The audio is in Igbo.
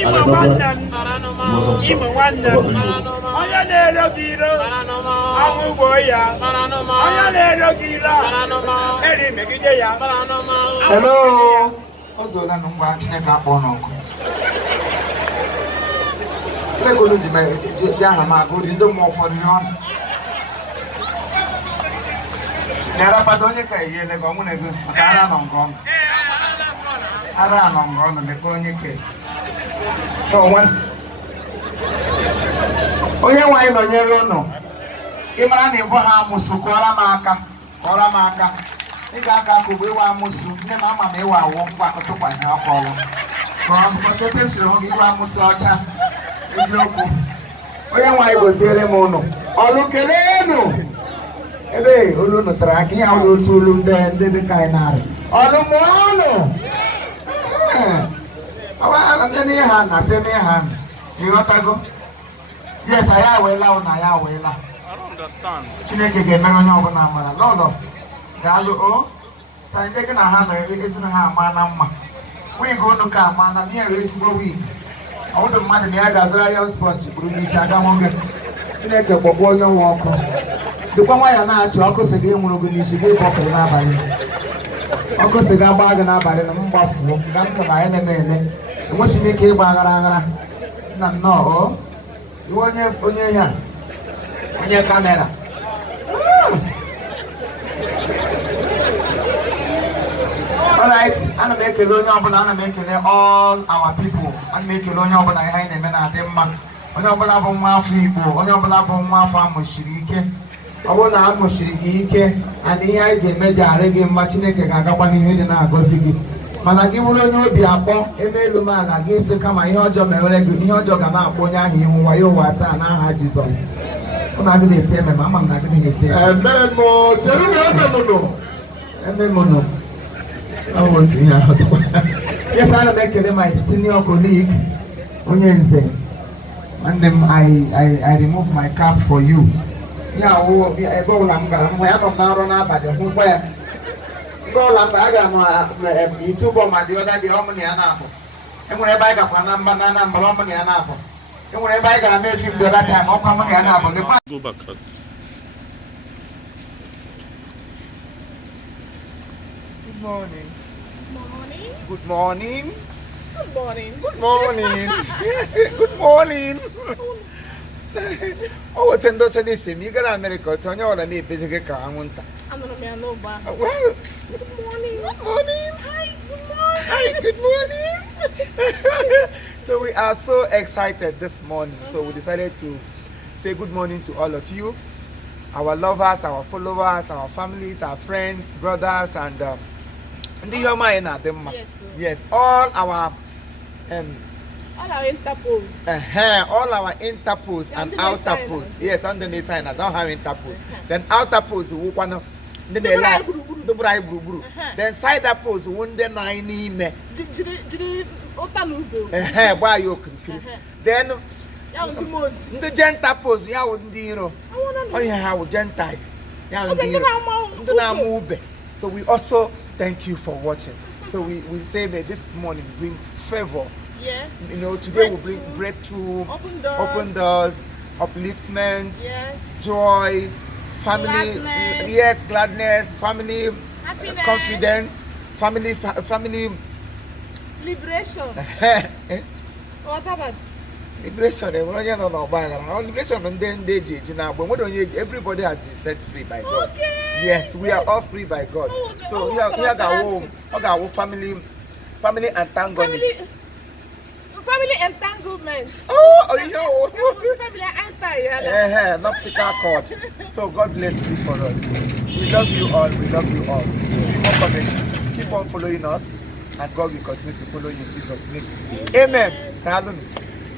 Imo London, Imo London, onye na-ero gị iro, anwụ ugbo ya, onye na-ero gị iro, eri megide ya. Hello. Also, na ngwa Chineke akpọ n'ọkụ. Legolo ji aha ma agụ dị ndị mmụọ ụfọdụ ọnụ. Na-arapata onye ka ihe lega ọnwụ na-ego maka ara nọ nke ọnụ. Ara nọ nke ọnụ mekwa onye ka onye nwanyị nọnyere ụnụ. Ị mara na ịbụ ha amụsụ kọọrọ m aka. Ị ga-aka aka ugbo ịwa amụsụ nne m ama m ịwa awụ mgbakọtụkwanye aka ọrụ. Kọrọ m kọta ote m siri hụ gị ịwa amụsụ ọcha. Eziokwu. Onye nwanyị goziere m ụnụ. Ọlụ keleenụ. Ebe olu nụtara aka ihe ahụ otu olu ndị dị ka anyị narị. Ọlụ mụ ọnụ. Ndị n'ihe ha na-asị n'ihe ha na ịghọtago. Yes, anyị aweela ụnụ anyị aweela. Chineke ga-emere onye ọbụla amara. Lọlọ daalụ o. Sa ndị gị na ha nọ ezina ha ama na mma. Wig unu ka ama na mmiri ezigbo wig. Ọwụdụ mmadụ na ya ga-azụra ya spọnchị bụrụ n'isi aga nwoke. Chineke kpọgbuo onye nwe ọkụ. Dịkwa nwayọ na-achị ọkụ si gị nwụrụ gị n'isi gị bọpụrụ n'abalị. Ọkụ si gị agba gị n'abalị na m gbafuo ga m nọ na ya na-eme. Enweghị m ike ịgba aghara nna m nọọ iwe onye ya onye kamera. Alright, ana m ekele onye ọbụla, ana m ekele all our people. Ana m ekele onye ọbụla ihe anyị na-eme na-adị mma. Onye ọbụla bụ nwa afọ Igbo, onye ọbụla bụ nwa afọ amụsiri ike. Ọ bụrụ na amụsiri gị ike adị ihe anyị ji eme ji arị gị mma, Chineke ga-agakwa n'ihe dị na-agọzi gị. Mana gị bụrụ onye obi akpọ eme elu m ala gị isi kama ihe ọjọọ mere gị, ihe ọjọọ ga na-akpọ onye ahụ ihu wa ya ụwa asaa n'aha Jizọs. Ụnụ agịdị eti eme ma ama m na agịdị eti eme. Yes, I am making my senior colleague, Onyenze. And then I remove my cap for you. Yeah, I go Langa, I don't know about the whole way. Go Langa, I got YouTube on my the other the Omni and Apple. And when I buy up a number, Bolomani and Apple. And when I buy a make him the other time, Opamani and Apple. Go back. Good morning. Good morning. Good morning. Good morning. Good morning. Oh, what's in those anything? You got America, Tony, or a name, basically, Kamunta. I'm not a no bar. Well, Good morning. good morning. Hi, good morning. Hi, good morning. So, we are so excited this morning. So, we decided to say good morning to all of you, our lovers, our followers, our families, our friends, brothers, and the Yomaina, yes, all our interpose. All our interpose and outer pose. Yes, underneath sign. I don't have interpose. Then outer pose, then they like the bright blue. Then side pose, one the 9 me. Why you then the gentile pose, yeah, wouldn't you know? Oh, yeah, how Gentiles. So we also thank you for watching. So we say that this morning bring favor. Yes. You know, today we'll bring breakthrough, open doors, upliftment, yes, joy, family, gladness, yes, gladness, family, happiness, confidence, family liberation. What about liberation? Liberation and then everybody has been set free by God. okay? Yes, we are all free by God. So we are our family antagonists. Family entanglement. Family anti. Not the car cord. So God bless you for us. We love you all. We love you all. Keep on coming. Keep on following us, and God will continue to follow you in Jesus' name. Amen. Hallelujah.